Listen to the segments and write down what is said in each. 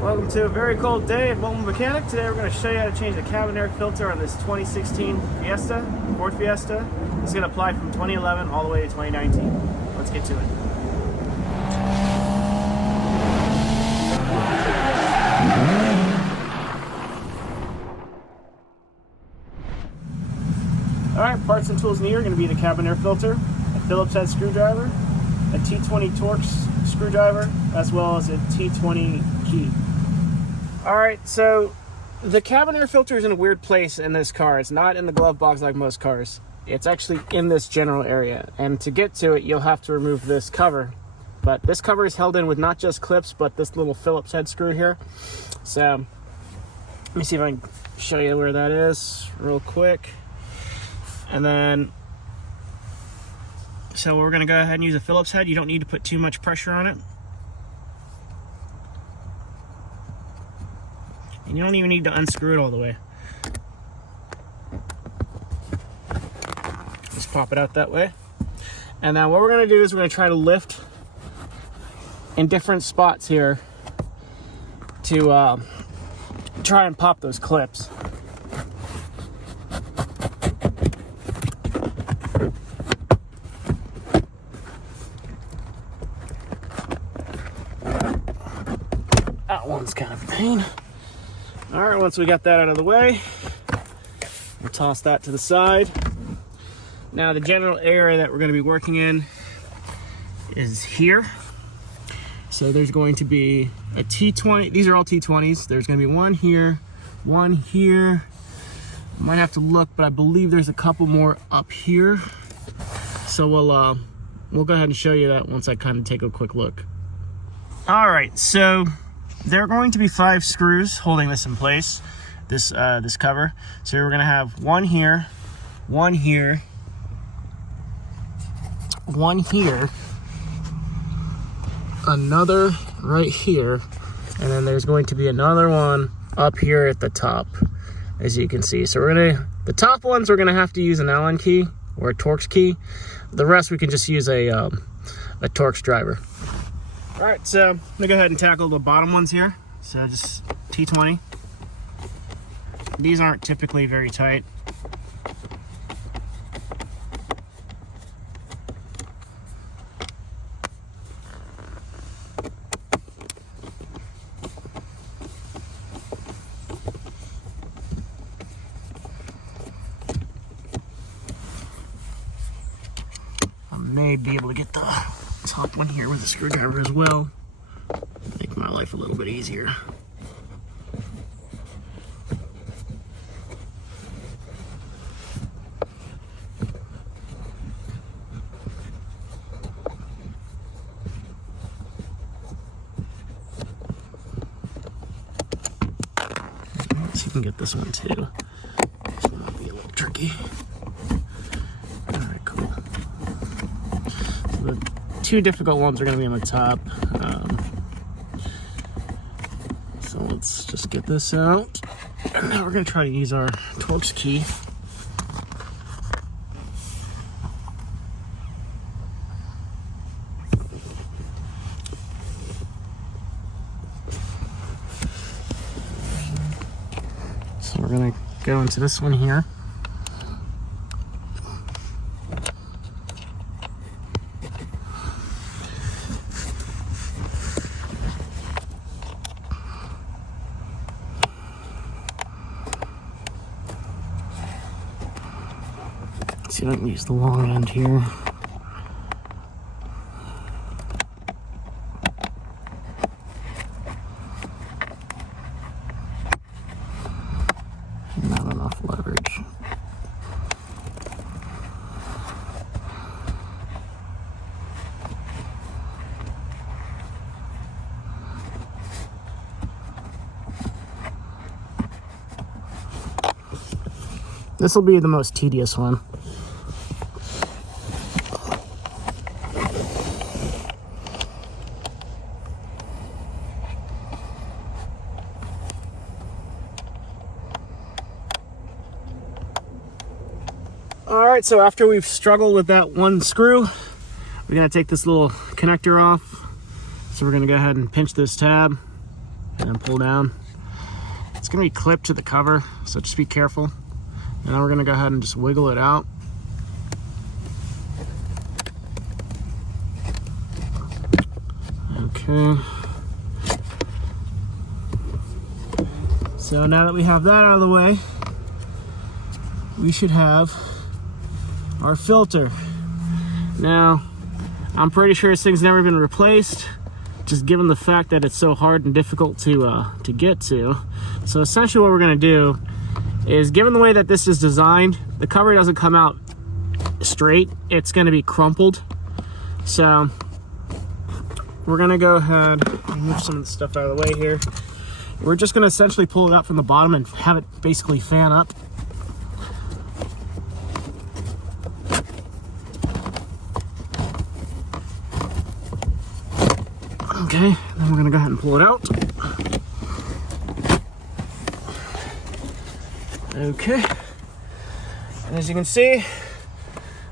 Welcome to a very cold day at Mobile Mechanic. Today we're going to show you how to change the cabin air filter on this 2016 Fiesta, Ford Fiesta. It's going to apply from 2011 all the way to 2019. Let's get to it. Alright, parts and tools needed are going to be the cabin air filter, a Phillips head screwdriver, a T20 Torx screwdriver, as well as a T20 key. Alright, so the cabin air filter is in a weird place in this car. It's not in the glove box like most cars. It's actually in this general area. And to get to it, you'll have to remove this cover. But this cover is held in with not just clips, but this little Phillips head screw here. So, let me see if I can show you where that is real quick. And then, so we're going to go ahead and use a Phillips head. You don't need to put too much pressure on it. And you don't even need to unscrew it all the way. Just pop it out that way. And then what we're going to do is we're going to try to lift in different spots here to try and pop those clips. That one's kind of a pain. All right, once we got that out of the way, we'll toss that to the side. Now the general area that we're going to be working in is here. So there's going to be a T20. These are all T20s. There's going to be one here, one here. Might have to look, but I believe there's a couple more up here. So we'll go ahead and show you that once I kind of take a quick look. All right, so there are going to be 5 screws holding this in place, this cover. So we're going to have one here, one here, one here, another right here, and then there's going to be another one up here at the top, as you can see. So the top ones we're going to have to use an Allen key or a Torx key. The rest we can just use a Torx driver. All right, so I'm gonna go ahead and tackle the bottom ones here. So just T20. These aren't typically very tight. I may be able to get the top one here with a screwdriver as well. Make my life a little bit easier. Let's see if we can get this one too. This one might be a little tricky. Alright, cool. So the 2 difficult ones are going to be on the top. So let's just get this out. And now we're going to try to use our Torx key. So we're going to go into this one here. See if I can use the long end here. Not enough leverage. This will be the most tedious one. All right, so after we've struggled with that one screw, we're gonna take this little connector off. So we're gonna go ahead and pinch this tab, and then pull down. It's gonna be clipped to the cover, so just be careful. And then we're gonna go ahead and just wiggle it out. Okay. So now that we have that out of the way, we should have our filter. Now, I'm pretty sure this thing's never been replaced, just given the fact that it's so hard and difficult to get to. So essentially what we're gonna do is, given the way that this is designed, the cover doesn't come out straight, it's gonna be crumpled. So we're gonna go ahead and move some of the stuff out of the way here. We're just gonna essentially pull it out from the bottom and have it basically fan up. Okay, then we're gonna go ahead and pull it out. Okay, and as you can see,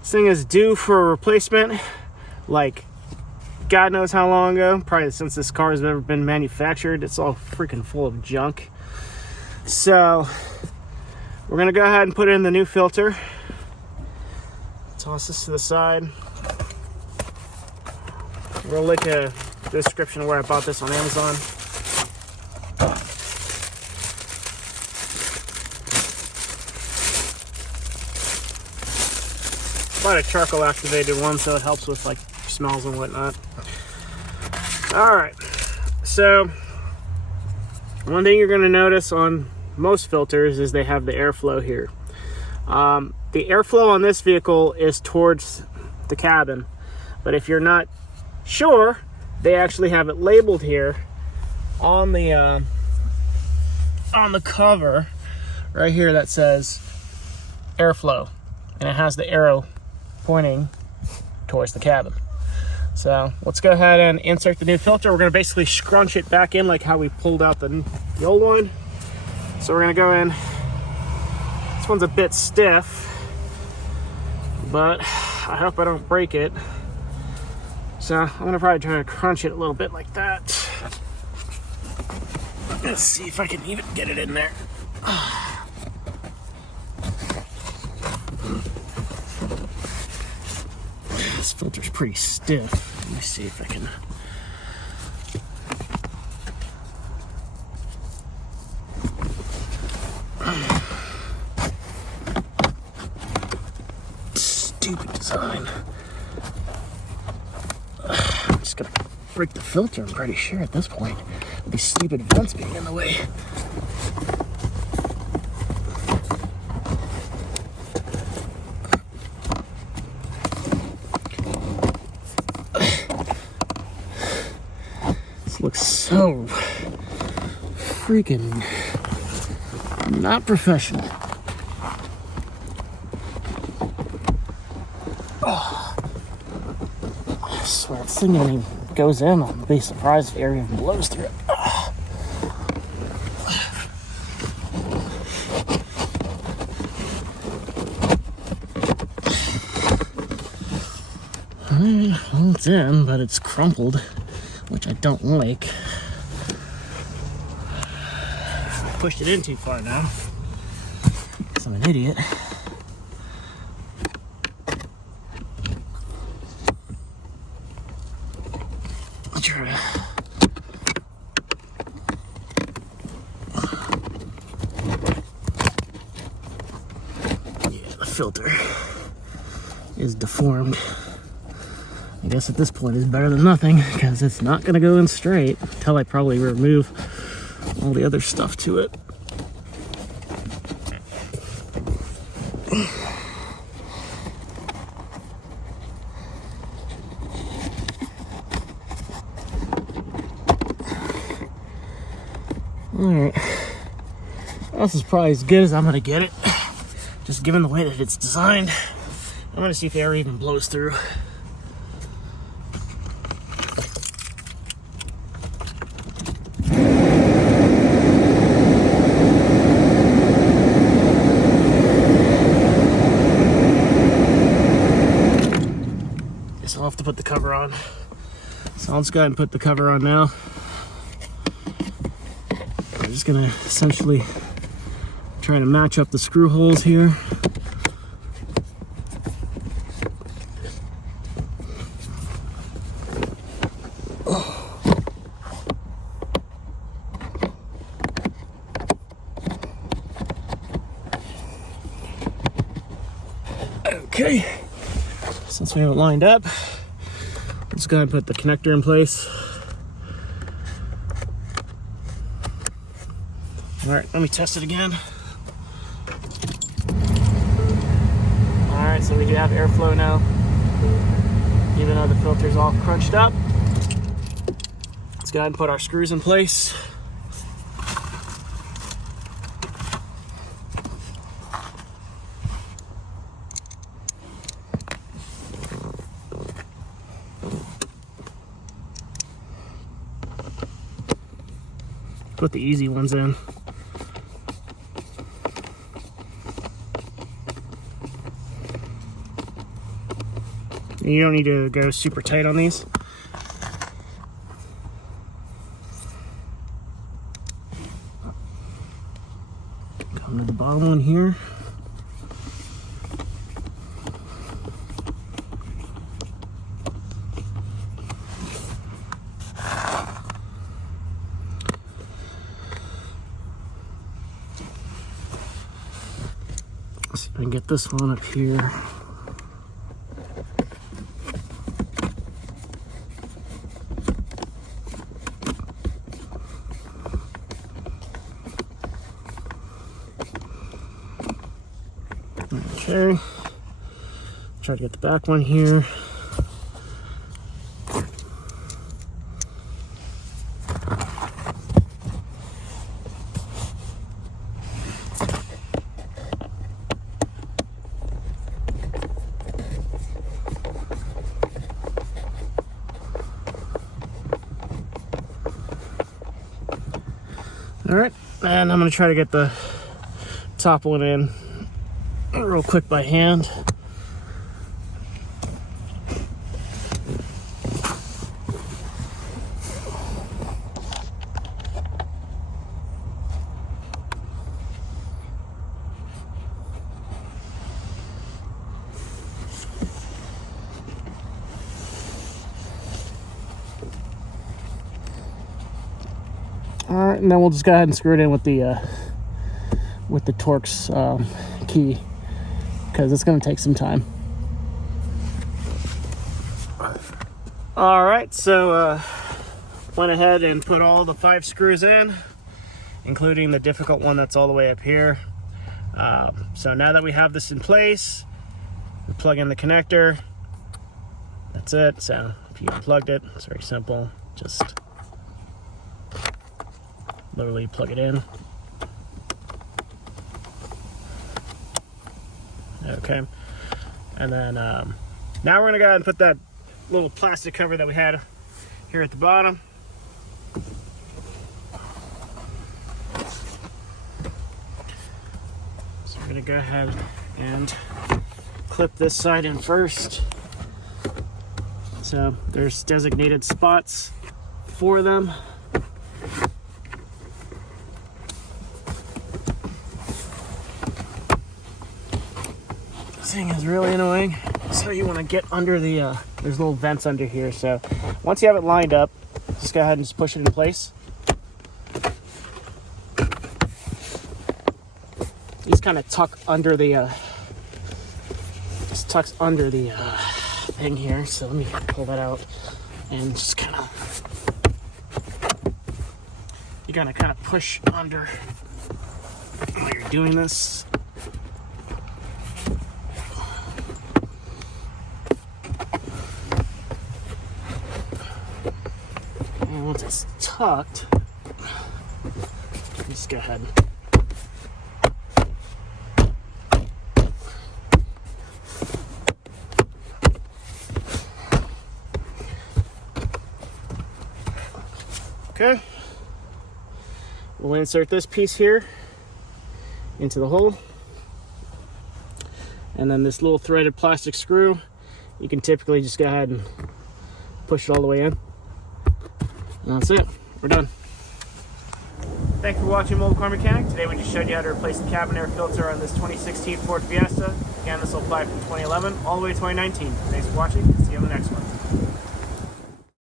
this thing is due for a replacement, like God knows how long ago, probably since this car has ever been manufactured. It's all freaking full of junk. So we're gonna go ahead and put in the new filter. Toss this to the side. We'll link a description of where I bought this on Amazon. Bought a charcoal activated one, so it helps with like smells and whatnot. All right, so one thing you're going to notice on most filters is they have the airflow here. The airflow on this vehicle is towards the cabin, but if you're not sure, they actually have it labeled here on the cover right here that says airflow, and it has the arrow pointing towards the cabin. So let's go ahead and insert the new filter. We're going to basically scrunch it back in like how we pulled out the old one. So we're going to go in. This one's a bit stiff, but I hope I don't break it. So I'm going to probably try to crunch it a little bit like that. Let's see if I can even get it in there. This filter's pretty stiff. Let me see if I can. Stupid design. I'm just gonna break the filter, I'm pretty sure at this point. These stupid vents being in the way. Looks so freaking not professional. Oh, I swear, this thing even goes in. I'll be surprised if air even blows through it. Oh. Well, it's in, but it's crumpled, which I don't like. I pushed it in too far now, because I'm an idiot. I'll try to... Yeah, the filter is deformed. I guess at this point it's better than nothing, because it's not going to go in straight until I probably remove all the other stuff to it. Alright, this is probably as good as I'm going to get it, just given the way that it's designed. I'm going to see if the air even blows through. So I'll have to put the cover on. So I'll just go ahead and put the cover on now. just gonna essentially try to match up the screw holes here. Okay, since we have it lined up, let's go ahead and put the connector in place. All right, let me test it again. All right, so we do have airflow now, even though the filter's all crunched up. Let's go ahead and put our screws in place. Put the easy ones in. You don't need to go super tight on these. Come to the bottom one here. See if I can get this one up here. Okay, try to get the back one here. All right, and I'm gonna try to get the top one in real quick by hand. All right, and then we'll just go ahead and screw it in with the Torx key, because it's going to take some time. All right, so went ahead and put all the 5 screws in, including the difficult one that's all the way up here. So now that we have this in place, we plug in the connector. That's it. So if you unplugged it, it's very simple. Just literally plug it in. Okay, and then now we're gonna go ahead and put that little plastic cover that we had here at the bottom. So we're gonna go ahead and clip this side in first. So there's designated spots for them. This thing is really annoying. So you want to get under the, there's little vents under here. So once you have it lined up, just go ahead and just push it in place. These kind of tuck under the, just tucks under the thing here. So let me pull that out and just kind of, you gotta kind of push under while you're doing this. Once it's tucked, just go ahead. Okay, we'll insert this piece here into the hole, and then this little threaded plastic screw, you can typically just go ahead and push it all the way in. And that's it. We're done. Thanks for watching Mobile Car Mechanic. Today we just showed you how to replace the cabin air filter on this 2016 Ford Fiesta. Again, this will apply from 2011 all the way to 2019. Thanks for watching. See you on the next one.